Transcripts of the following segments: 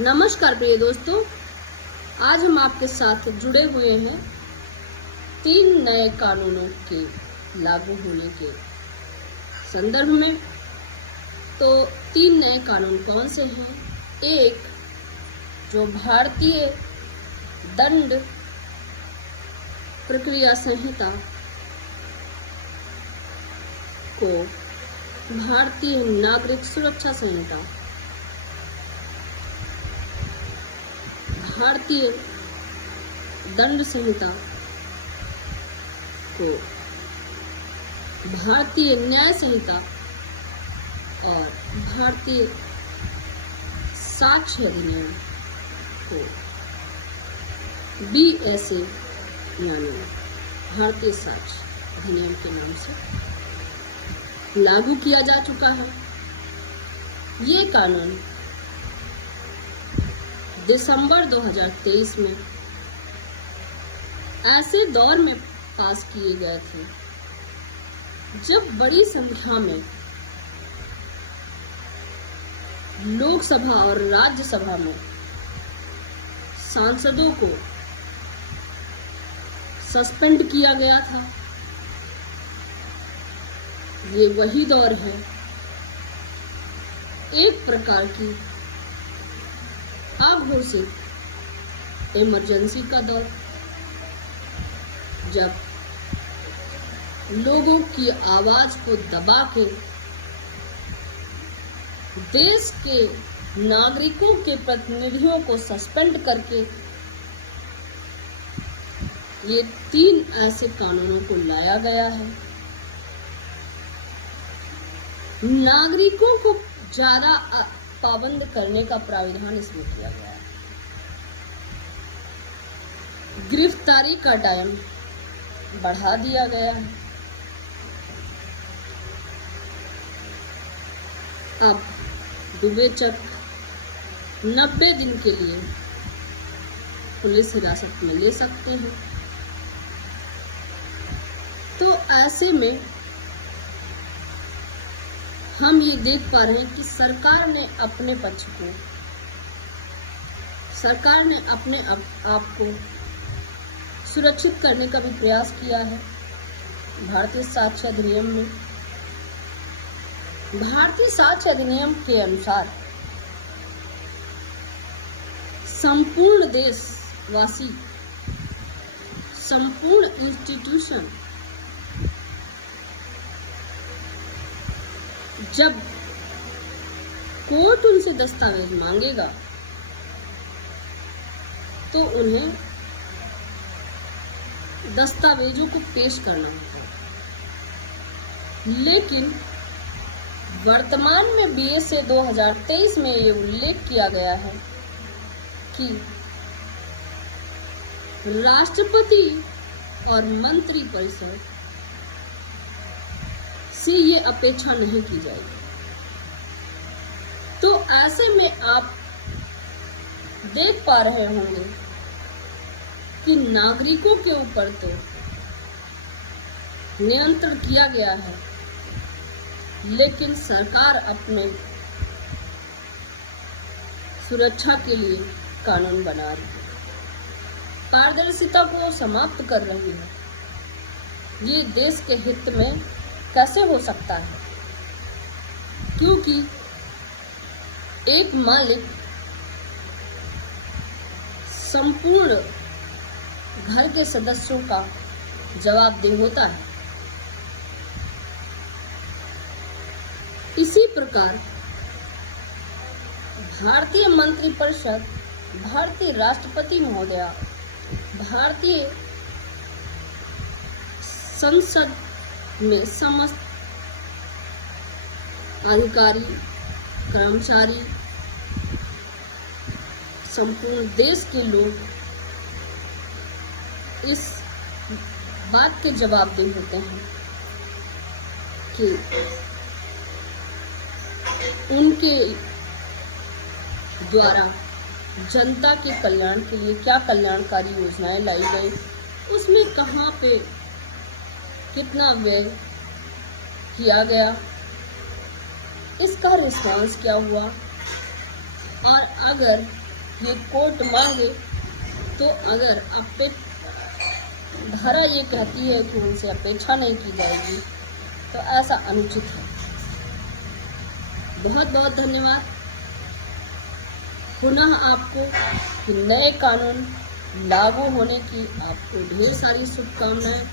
नमस्कार प्रिय दोस्तों, आज हम आपके साथ जुड़े हुए हैं 3 नए कानूनों के लागू होने के संदर्भ में। तो 3 नए कानून कौन से हैं? एक, जो भारतीय दंड प्रक्रिया संहिता को भारतीय नागरिक सुरक्षा संहिता, भारतीय दंड संहिता को भारतीय न्याय संहिता और भारतीय साक्ष्य अधिनियम को BSA यानी भारतीय साक्ष्य अधिनियम के नाम से लागू किया जा चुका है। ये कानून दिसंबर 2023 में ऐसे दौर में पास किए गए थे जब बड़ी संख्या में लोकसभा और राज्यसभा में सांसदों को सस्पेंड किया गया था। ये वही दौर है, एक प्रकार की अघोषित इमरजेंसी का दौर, जब लोगों की आवाज को दबा के देश के नागरिकों के प्रतिनिधियों को सस्पेंड करके ये 3 ऐसे कानूनों को लाया गया है। नागरिकों को ज्यादा पाबंद करने का प्राविधान इसमें किया गया है। गिरफ्तारी का टाइम बढ़ा दिया गया है। अब विवेचक 90 दिन के लिए पुलिस हिरासत में ले सकते हैं। तो ऐसे में हम ये देख पा रहे हैं कि सरकार ने अपने पक्ष को, सरकार ने अपने आप को सुरक्षित करने का भी प्रयास किया है। भारतीय साक्ष्य अधिनियम में, भारतीय साक्ष्य अधिनियम के अनुसार संपूर्ण देशवासी, संपूर्ण इंस्टीट्यूशन जब कोर्ट उनसे दस्तावेज मांगेगा तो उन्हें दस्तावेजों को पेश करना होगा। लेकिन वर्तमान में BSA 2023 में ये उल्लेख किया गया है कि राष्ट्रपति और मंत्री परिषद से ये अपेक्षा नहीं की जाएगी। तो ऐसे में आप देख पा रहे होंगे कि नागरिकों के ऊपर तो नियंत्रण किया गया है, लेकिन सरकार अपने सुरक्षा के लिए कानून बना रही है, पारदर्शिता को समाप्त कर रही है। ये देश के हित में कैसे हो सकता है? क्योंकि एक मालिक संपूर्ण घर के सदस्यों का जवाबदेह होता है। इसी प्रकार भारतीय मंत्रिपरिषद, भारतीय राष्ट्रपति महोदया, भारतीय संसद में समस्त अधिकारी, कर्मचारी, संपूर्ण देश के लोग इस बात के जवाबदेह होते हैं कि उनके द्वारा जनता के कल्याण के लिए क्या कल्याणकारी योजनाएं लाई गई, उसमें कहाँ पे कितना व्यय किया गया, इसका रिस्पॉन्स क्या हुआ, और अगर ये कोर्ट मांगे, तो अगर धारा ये कहती है कि उनसे अपेक्षा नहीं की जाएगी, तो ऐसा अनुचित है। बहुत बहुत धन्यवाद। पुनः आपको नए कानून लागू होने की आपको ढेर सारी शुभकामनाएं।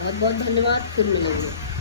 बहुत बहुत धन्यवाद। फिर मिलेंगे।